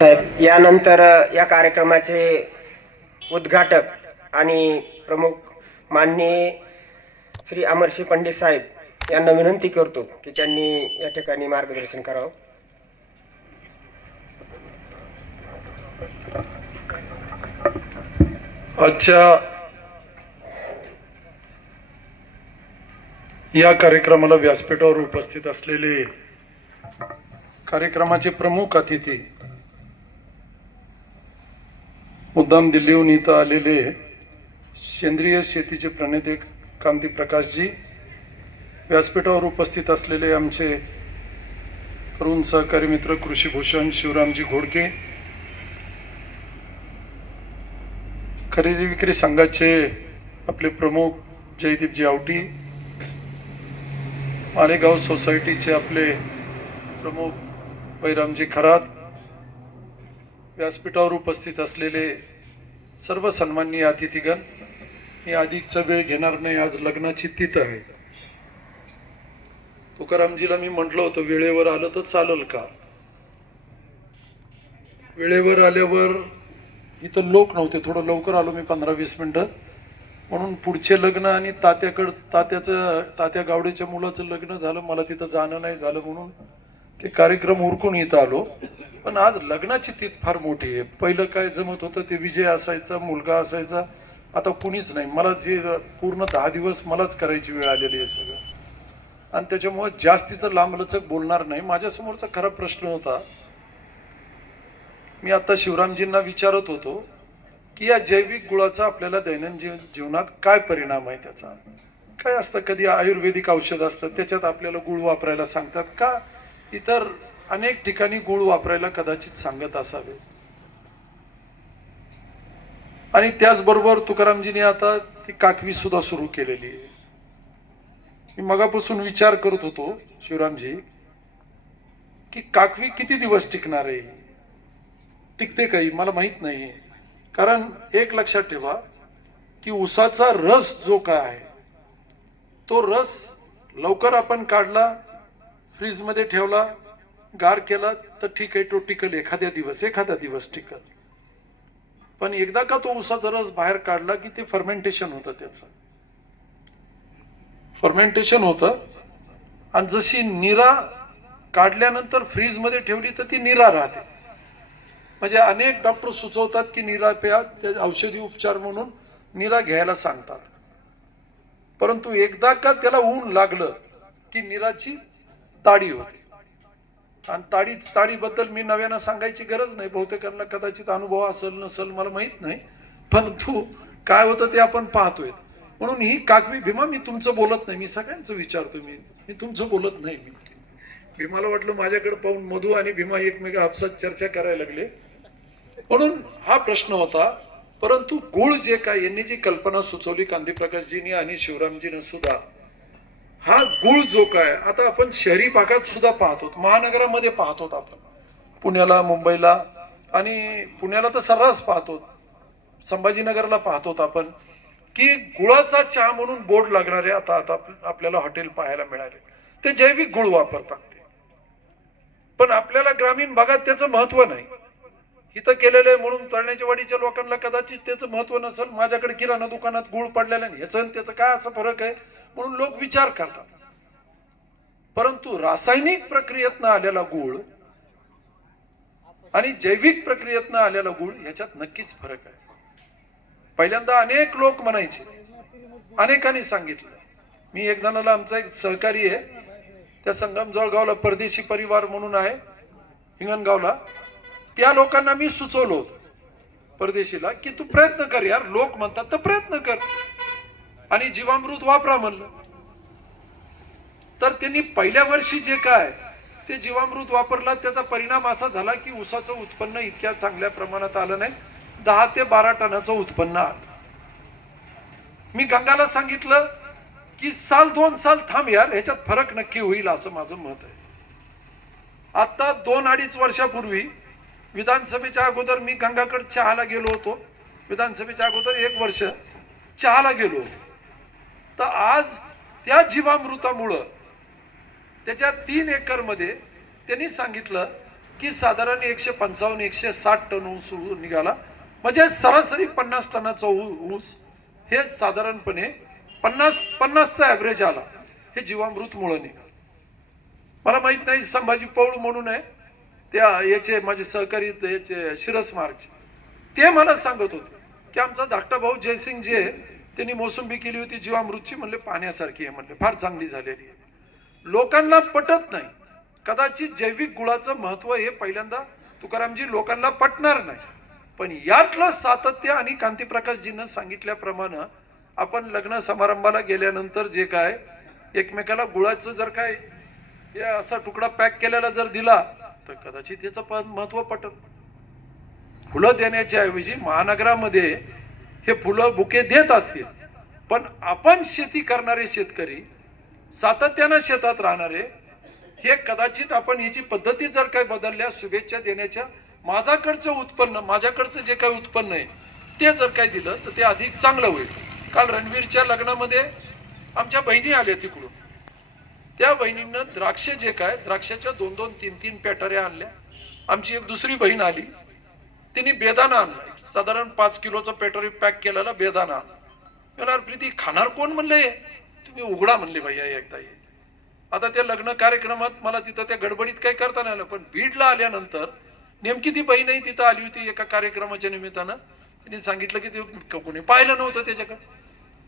साहेब यानंतर या कार्यक्रमाचे उद्घाटक आणि प्रमुख माननीय श्री अमरसिंह पंडित साहेब यांना विनंती करतो की त्यांनी या ठिकाणी मार्गदर्शन करावं. आजच्या या कार्यक्रमाला व्यासपीठावर उपस्थित असलेले कार्यक्रमाचे प्रमुख अतिथी, मुद्दाम दिल्लीहून इथं आलेले सेंद्रिय शेतीचे प्रणेते कांती प्रकाशजी, व्यासपीठावर उपस्थित असलेले आमचे तरुण सहकारी मित्र कृषीभूषण शिवरामजी घोडके, खरेदी विक्री संघाचे आपले प्रमुख जयदीपजी आवटी, मालेगाव सोसायटीचे आपले प्रमुख बैरामजी खरात, व्यासपीठावर उपस्थित असलेले सर्व सन्माननीय अतिथीगण, मी अधिकचा वेळ घेणार नाही. आज लग्नाची तिथी आहे. तुकारामजीला मी म्हटलं होतं वेळेवर आलं तर चालेल का. वेळेवर आल्यावर इथं लोक नव्हते, थोडं लवकर आलो मी 15-20 मिनिटं, म्हणून पुढचे लग्न आणि तात्या गावडेच्या मुलाचं लग्न झालं, मला तिथं जाणं नाही झालं म्हणून ते कार्यक्रम उरकून इथं आलो. पण आज लग्नाची तीत फार मोठी आहे. पहिलं काय जमत होतं ते विजय असायचा, मुलगा असायचा, आता कुणीच नाही. मला जे पूर्ण 10 दिवस मलाच करायची वेळ आलेली आहे सगळं, आणि त्याच्यामुळे जास्तीचं लांबलचक बोलणार नाही. माझ्यासमोरचा खरा प्रश्न होता, मी आता शिवरामजींना विचारत होतो की या जैविक गुळाचा आपल्याला दैनंदिन जीवनात काय परिणाम आहे, त्याचा काय असतं. कधी आयुर्वेदिक औषध असतं त्याच्यात आपल्याला गुळ वापरायला सांगतात का, इतर अनेक ठिकाणी गुळ वापरायला कदाचित सांगत असावे. आणि त्याचबरोबर तुकारामजींनी आता ती काकवी सुद्धा सुरू केलेली आहे. मी मगापासून विचार करत होतो शिवरामजी की काकवी किती दिवस टिकणार आहे, टिकते काही मला माहित नाही. कारण एक लक्षात ठेवा की उसाचा रस जो काय आहे तो रस लवकर आपण काढला, फ्रीज मध्ये ठेवला, गार केला तर ठीक आहे, तो टिकल एखादा दिवस टिकल. पण एकदा का तो उसाचा रस बाहेर काढला की ते फर्मेंटेशन होतं, त्याचं फर्मेंटेशन होतं. आणि जशी निरा काढल्यानंतर फ्रीज मध्ये ठेवली तर ती निरा राहते. म्हणजे अनेक डॉक्टर सुचवतात की निरा प्या, त्या औषधी उपचार म्हणून निरा घ्यायला सांगतात. परंतु एकदा का त्याला ऊन लागलं की निराची ताडी होते. आणि ताडीबद्दल मी नव्यानं सांगायची गरज नाही, बहुतेकांना कदाचित अनुभव असेल नसेल मला माहित नाही, परंतु काय होतं ते आपण पाहतोय. म्हणून ही काकवी, भीमा मी तुमचं बोलत नाही, मी सगळ्यांचं विचारतो, मी तुमचं बोलत नाही. भीमाला वाटलं माझ्याकडे पाहून मधु आणि भीमा एकमेका आपसात चर्चा करायला लागले, म्हणून हा प्रश्न होता. परंतु गुळ जे काय, यांनी जी कल्पना सुचवली कांती प्रकाशजींनी आणि शिवरामजीनं सुद्धा, हा गुळ जो काय आता आपण शहरी भागात सुद्धा पाहतो, महानगरामध्ये पाहतो आपण, पुण्याला, मुंबईला, आणि पुण्याला तर सर्रास पाहतो, संभाजीनगरला पाहतो आपण की गुळाचा चहा म्हणून बोर्ड लागणारे आता आपल्याला हॉटेल पाहायला मिळाले. ते जैविक गुळ वापरतात ते. पण आपल्याला ग्रामीण भागात त्याचं महत्व नाही. इथं केलेलं आहे म्हणून तळण्याच्या वाडीच्या लोकांना कदाचित त्याचं महत्व नसेल. माझ्याकडे किराणा दुकानात गुळ पडलेला नाही, ह्याचं त्याचं काय असं फरक आहे म्हणून लोक विचार करतात. परंतु रासायनिक प्रक्रियेतनं आलेला गुळ आणि जैविक प्रक्रियेतनं आलेला गुळ ह्याच्यात नक्कीच फरक आहे. पहिल्यांदा अनेक लोक म्हणायचे, अनेकांनी सांगितलं. मी एक जणाला, आमचा एक सहकारी आहे त्या संगम जळगावला, परदेशी परिवार म्हणून आहे हिंगणगावला, त्या लोकांना मी सुचवलं होतं परदेशीला की तू प्रयत्न कर यार, लोक म्हणतात तर प्रयत्न कर आणि जीवामृत वापरा म्हणलं. तर त्यांनी पहिल्या वर्षी जे काय ते जीवामृत वापरला, त्याचा परिणाम असा झाला की ऊसाचं उत्पन्न इतक्या चांगल्या प्रमाणात आलं नाही, 10 ते 12 टनाचं उत्पन्न आलं. मी गंगाला सांगितलं की 2 साल थांब यार, ह्याच्यात फरक नक्की होईल असं माझं मत आहे. आता 2-2.5 वर्षापूर्वी विधानसभेच्या अगोदर मी गंगाकडे चहाला गेलो होतो. विधानसभेच्या अगोदर 1 वर्ष चहाला गेलो. तर आज त्या जीवामृतामुळं त्याच्या 3 एकर मध्ये त्यांनी सांगितलं की साधारण 155-160 टन ऊस निघाला. म्हणजे सरासरी 50 टनाचा ऊस हे साधारणपणे 50चा ॲव्हरेज आला. हे जीवामृतमुळे निघालं. मला माहित नाही संभाजी पौळ म्हणून आहे त्या याचे माझे सहकारी याचे शिरस मार्गचे, ते मला सांगत होते की आमचा धाकटा भाऊ जयसिंग जे त्यांनी मोसंबी केली होती जीवामृतची, म्हणले पाण्यासारखी आहे, म्हणले फार चांगली झालेली आहे. लोकांना पटत नाही. कदाचित जैविक गुळाचं महत्व हे पहिल्यांदा तुकारामजी लोकांना पटणार नाही, पण यातलं सातत्य आणि कांतीप्रकाशजीनं सांगितल्याप्रमाणे आपण लग्न समारंभाला गेल्यानंतर जे काय एकमेकाला गुळाचं जर काय हे असा तुकडा पॅक केलेला जर दिला तर कदाचित याचं महत्व पटल. फुलं देण्याच्या ऐवजी महानगरामध्ये हे फुलं बुके देत असतील, पण आपण शेती करणारे शेतकरी सातत्यानं शेतात राहणारे हे कदाचित आपण याची पद्धती जर काय बदलल्या शुभेच्छा देण्याच्या, माझ्याकडचं उत्पन्न माझ्याकडचं जे काही उत्पन्न आहे ते जर काय दिलं तर ते अधिक चांगलं होईल. काल रणवीरच्या लग्नामध्ये आमच्या बहिणी आल्या तिकडून, त्या बहिणींना द्राक्ष जे काय द्राक्षाच्या 2-2, 3-3 पॅटऱ्या आणल्या. आमची एक दुसरी बहीण आली, तिने बेदाना आणला, साधारण 5 किलोचा पॅटरी पॅक केलेला बेदाना आणला. मला प्रीती खाणार कोण म्हणले, तुम्ही उघडा म्हणले भैया एकदा ये. आता त्या लग्न कार्यक्रमात मला तिथं त्या गडबडीत काही करता नाही आलं, पण बीडला आल्यानंतर नेमकी ती बहीणही तिथं आली होती एका कार्यक्रमाच्या निमित्तानं. तिने सांगितलं की ते कोणी पाहिलं नव्हतं त्याच्याकडे,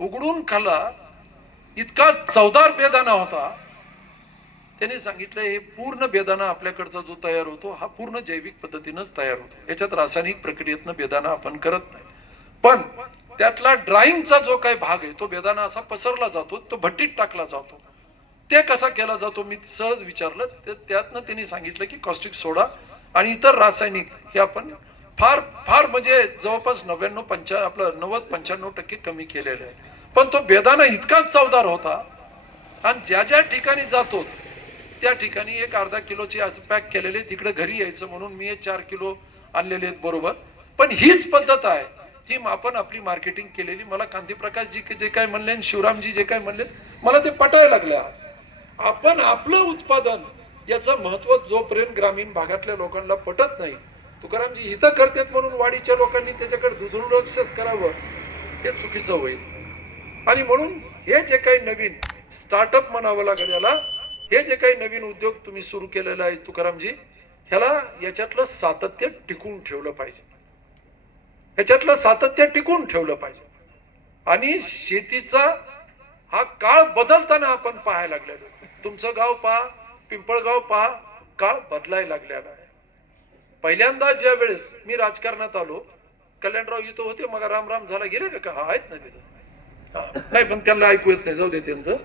उघडून खाला, इतका चवदार बेदाना होता. त्याने सांगितलं हे पूर्ण बेदाना आपल्याकडचा जो तयार होतो हा पूर्ण जैविक पद्धतीनंच तयार होतो, याच्यात रासायनिक प्रक्रियेतनं बेदाना आपण करत नाही. पण त्यातला ड्राईंगचा जो काही भाग आहे तो बेदाना असा पसरला जातो, तो भट्टीत टाकला जातो. ते कसा केला जातो मी सहज विचारलं, त्यातनं त्यांनी सांगितलं की कॉस्टिक सोडा आणि इतर रासायनिक हे आपण फार फार म्हणजे जवळपास 90-95% कमी केलेलं आहे. पण तो बेदाना इतका चवदार होता आणि ज्या ज्या ठिकाणी जातो त्या ठिकाणी 1-अर्धा किलोची पॅक केलेले, तिकडे घरी यायचं म्हणून मी 4 किलो आणलेले आहेत बरोबर. पण हीच पद्धत आहे, ही आपण आपली मार्केटिंग केलेली. मला कांतीप्रकाशजी जे काय म्हणले, शिवरामजी जे काय म्हणले, मला ते पटायला लागलं. आज आपण आपलं उत्पादन याचं महत्व जोपर्यंत ग्रामीण भागातल्या लोकांना पटत नाही, तुकारामजी हितं करतात म्हणून वाडीच्या लोकांनी त्याच्याकडे दुर्लक्ष करावं हे चुकीचं होईल. आणि म्हणून हे जे काही नवीन स्टार्टअप म्हणावं लागेल याला, हे जे काही नवीन उद्योग तुम्ही सुरू केलेला आहे तुकारामजी, ह्याला याच्यातलं सातत्य टिकून ठेवलं पाहिजे, याच्यातलं सातत्य टिकून ठेवलं पाहिजे. आणि शेतीचा हा काळ बदलताना आपण पाहायला लागलेलो. तुमचं गाव पहा, पिंपळगाव पहा, काळ बदलायला लागलेला आहे. पहिल्यांदा ज्या वेळेस मी राजकारणात आलो, कल्याणराव इथं होते, मग राम झाला गेले का हा आहेत ना तिथं, नाही पण त्यांना ऐकू येत नाही, जाऊ दे त्यांचं.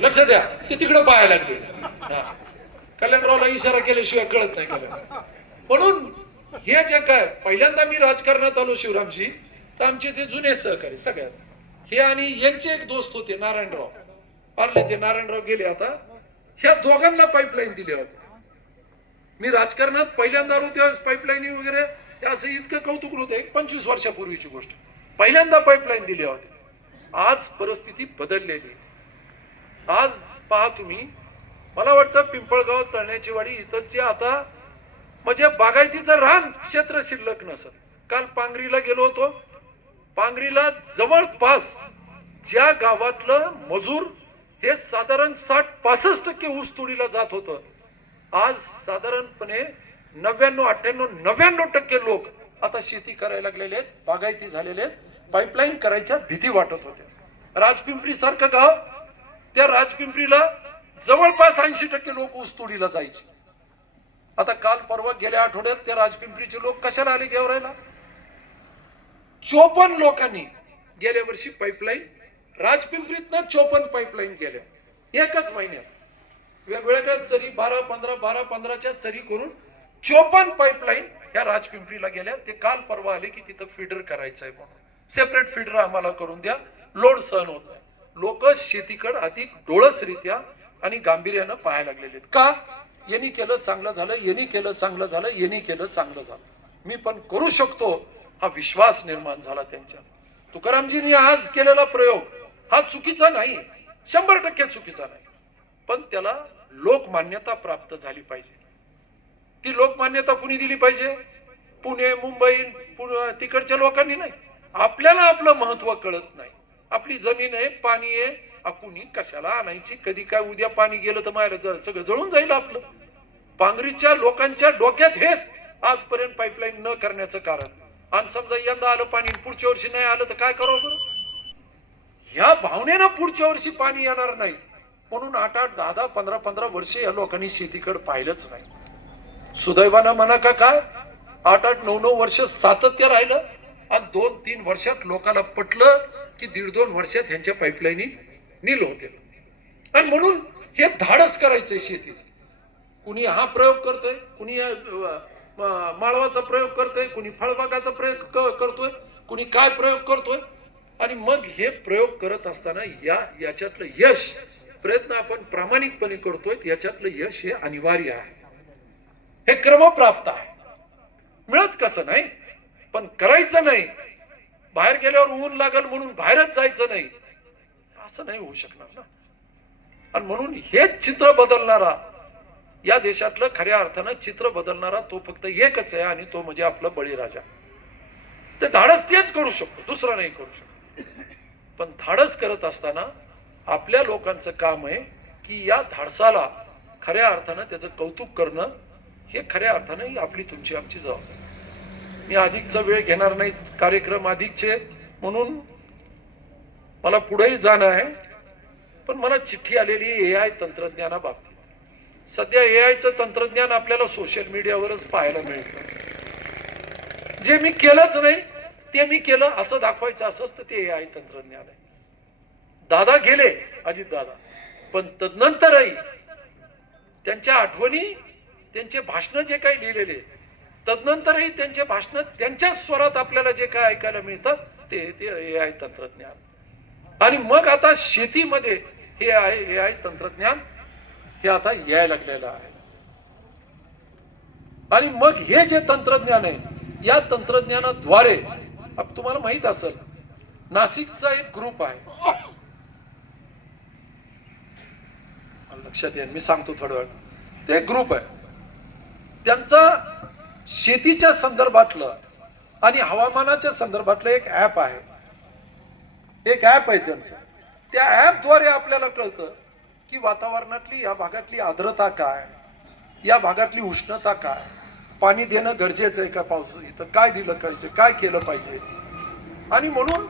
लक्ष द्या, ते तिकडे पाहायला लागले. कल्याणरावला इशारा केल्याशिवाय कळत नाही कल्याण. म्हणून हे जे काय पहिल्यांदा मी राजकारणात आलो शिवरामजी, तर आमचे ते जुने सहकारी सगळ्यात हे आणि यांचे एक दोस्त होते नारायणराव, आले ते नारायणराव गेले आता. ह्या दोघांना पाईपलाईन दिली होती. मी राजकारणात पहिल्यांदा आलो तेव्हा पाईपलाईन वगैरे असं इतकं कौतुक नव्हतं. 25 वर्षापूर्वीची गोष्ट, पहिल्यांदा पाईपलाईन दिली होती. आज परिस्थिती बदललेली. आज पहा तुम्ही, मला वाटतं पिंपळगाव, तळण्याची वाडी इथलची आता म्हणजे बागायतीचं रान क्षेत्र शिल्लक नसत. काल पांगरीला गेलो होतो, पांगरीला जवळपास ज्या गावातलं मजूर हे साधारण 60-65% ऊस तोडीला जात होतं, आज साधारणपणे 99-98-99% लोक आता शेती करायला लागलेले आहेत, बागायती झालेले आहेत. पाईपलाईन करायच्या भीती वाटत होत्या. राजपिंपरी सारखं गाव, त्या राजपिंपरीला जवळपास 80% लोक ऊस तोडीला जायचे. आता काल परवा गेल्या आठवड्यात त्या राजपिंपरीचे लोक कशाला आले गेवरायला? 54 लोकांनी गेल्या वर्षी पाईपलाईन राजपिंपरीतनं 54 पाईपलाईन गेल्या एकच महिन्यात. वेगवेगळ्या चरी 12-15 चरी करून 54 पाईपलाईन ह्या राजपिंपरीला गेल्या. ते काल परवा आले की तिथं फीडर करायचं आहे म्हणून, सेपरेट फीडर आम्हाला करून द्या, लोड सहन होत नाही. लोक शेतीकडे अधिक डोळसरित्या आणि गांभीर्यानं पाहायला लागलेले आहेत. का? यांनी केलं चांगलं झालं, यांनी केलं चांगलं झालं, यांनी केलं चांगलं झालं, मी पण करू शकतो, हा विश्वास निर्माण झाला त्यांच्यात. तुकारामजींनी आज केलेला प्रयोग हा चुकीचा नाही. 100% चुकीचा नाही, पण त्याला लोकमान्यता प्राप्त झाली पाहिजे. ती लोकमान्यता कुणी दिली पाहिजे? पुणे मुंबई तिकडच्या लोकांनी नाही. आपल्याला आपलं महत्व कळत नाही. आपली जमीन आहे, पाणी आहे, कुणी कशाला आणायची, कधी काय उद्या पाणी गेलं तर मायला सगळं जळून जाईल आपलं. पांगरीच्या लोकांच्या डोक्यात हेच आजपर्यंत पाईपलाईन न करण्याचं कारण. आणि समजा यंदा आलं पाणी, पुढच्या वर्षी नाही आलं तर काय करावं बरं? ह्या भावनेनं पुढच्या वर्षी पाणी येणार नाही म्हणून 8-8, 10-10, 15-15 वर्षे या लोकांनी शेतीकडे पाहिलंच नाही. सुदैवानं म्हणा का काय, 8-8, 9-9 वर्ष सातत्य राहिलं आणि 2-3 वर्षात लोकांना पटलं की 1.5-2 वर्षात ह्यांच्या पाईपलाईनी नील होते. आणि म्हणून हे धाडस करायचंय शेतीचे. कुणी हा प्रयोग करतोय, कुणी माळवाचा प्रयोग करतोय, कुणी फळबागाचा प्रयोग करतोय, कुणी काय प्रयोग करतोय. आणि मग हे प्रयोग करत असताना याच्यातलं यश, प्रयत्न आपण प्रामाणिकपणे करतोय, याच्यातलं यश हे अनिवार्य आहे, हे क्रमप्राप्त आहे. मिळत कसं नाही, पण करायचं नाही. बाहेर गेल्यावर ऊन लागल म्हणून बाहेरच जायचं नाही, असं नाही होऊ शकणार ना. आणि म्हणून हेच चित्र बदलणारा, या देशातलं खऱ्या अर्थानं चित्र बदलणारा तो फक्त एकच आहे, आणि तो म्हणजे आपला बळीराजा. ते धाडस तेच करू शकतो, दुसरं नाही करू शकतो. पण धाडस करत असताना आपल्या लोकांचं काम आहे की या धाडसाला खऱ्या अर्थानं त्याचं कौतुक करणं, हे खऱ्या अर्थानं ही आपली तुमची आमची जबाबदारी. मी अधिकचा वेळ घेणार नाही, कार्यक्रम अधिकचे म्हणून मला पुढेही जाणं आहे. पण मला चिठ्ठी आलेली AI तंत्रज्ञानाबाबतीत. सध्या AIचं तंत्रज्ञान आपल्याला सोशल मीडियावरच पाहायला मिळतं. जे मी केलंच नाही ते मी केलं असं दाखवायचं असेल तर ते AI तंत्रज्ञान आहे. दादा गेले, अजित दादा, पण तदनंतरही त्यांच्या आठवणी, त्यांचे भाषण जे काही लिहिलेले, तदनंतरही त्यांचे भाषण त्यांच्याच स्वरात आपल्याला जे काय ऐकायला मिळतं ते AI तंत्रज्ञान. आणि मग आता शेतीमध्ये हे आहे AI तंत्रज्ञान, हे आता यायला लागलेलं आहे. आणि मग हे जे तंत्रज्ञान आहे, या तंत्रज्ञानाद्वारे तुम्हाला माहित असेल, नाशिकचा एक ग्रुप आहे, लक्षात येईल, मी सांगतो थोड्या वेळ. ते ग्रुप आहे, त्यांचा शेतीच्या संदर्भातलं आणि हवामानाच्या संदर्भातलं एक ऍप आहे. एक ऍप आहे त्यांचं. त्या ऍपद्वारे आपल्याला कळतं की वातावरणातली, या भागातली आर्द्रता काय, या भागातली उष्णता काय, पाणी देणं गरजेचं आहे का, पाऊस इथं काय दिलं पाहिजे, काय केलं पाहिजे. आणि म्हणून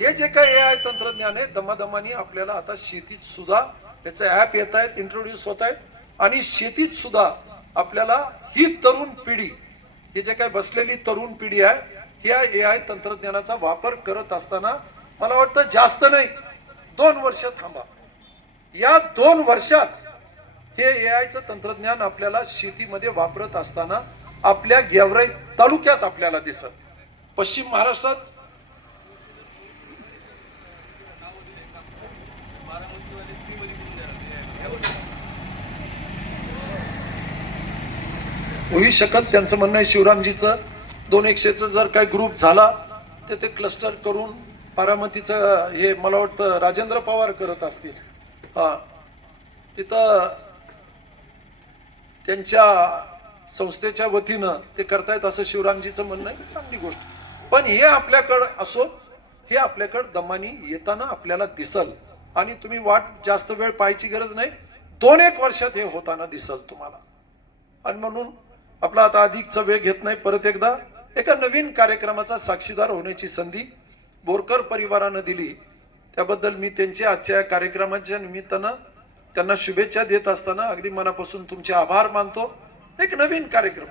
हे जे काही AI तंत्रज्ञान आहे, दमादमाने आपल्याला आता शेतीत सुद्धा याचे ऍप येत आहेत, इंट्रोड्यूस होत आहेत. आणि शेतीत सुद्धा आपल्याला ही तरुण पिढी, हे जे काही बसलेली तरुण पिढी आहे, ह्या AI तंत्रज्ञानाचा वापर करत असताना मला वाटतं जास्त नाही 2 वर्ष थांबा. या 2 वर्षात हे AIचं तंत्रज्ञान आपल्याला शेतीमध्ये वापरत असताना आपल्या गेवराई तालुक्यात आपल्याला दिसत. पश्चिम महाराष्ट्रात होऊ शकत. त्यांचं म्हणणं आहे शिवरामजीचं 200चं जर काही ग्रुप झाला तर ते क्लस्टर करून बारामतीचं, हे मला वाटतं राजेंद्र पवार करत असतील, हा, तिथं त्यांच्या संस्थेच्या वतीनं ते करतायत असं शिवरामजीचं म्हणणं आहे. चांगली गोष्ट. पण हे आपल्याकडं असो, हे आपल्याकडं दमानी येताना आपल्याला दिसल. आणि तुम्ही वाट जास्त वेळ पाहायची गरज नाही, 2-1 वर्षात हे होताना दिसल तुम्हाला. आणि म्हणून आपला आता अधिकचा वेळ घेत नाही, परत एकदा एका नवीन कार्यक्रमाचा साक्षीदार होण्याची संधी बोरकर परिवारानं दिली, त्याबद्दल मी त्यांचे आजच्या या कार्यक्रमाच्या निमित्तानं त्यांना शुभेच्छा देत असताना अगदी मनापासून तुमचे आभार मानतो. एक नवीन कार्यक्रम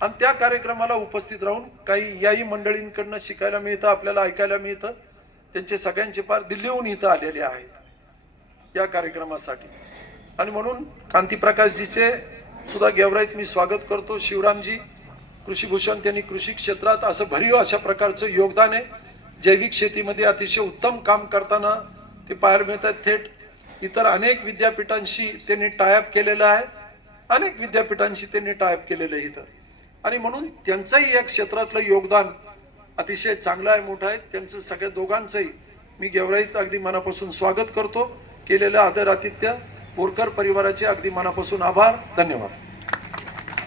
आणि त्या कार्यक्रमाला उपस्थित राहून काही याही मंडळींकडनं शिकायला मिळतं, आपल्याला ऐकायला मिळतं. त्यांचे सगळ्यांचे पार दिल्लीहून इथं आलेले आहेत या कार्यक्रमासाठी. आणि म्हणून कांतीप्रकाशजीचे सुद्धा गेवराईत मी स्वागत करतो. शिवरामजी कृषीभूषण, त्यांनी कृषी क्षेत्रात असं भरीव अशा प्रकारचं योगदान आहे. जैविक शेतीमध्ये अतिशय उत्तम काम करताना ते पाहायला मिळतात. थेट इतर अनेक विद्यापीठांशी त्यांनी टायअप केलेलं आहे, अनेक विद्यापीठांशी त्यांनी टायअप केलेलं आहे इथं. आणि म्हणून त्यांचंही या क्षेत्रातलं योगदान अतिशय चांगलं आहे, मोठं आहे. त्यांचं सगळ्या दोघांचंही मी गेवराईत अगदी मनापासून स्वागत करतो. केलेलं आदर आतिथ्य बोरकर परिवाराचे अगदी मनापासून आभार. धन्यवाद.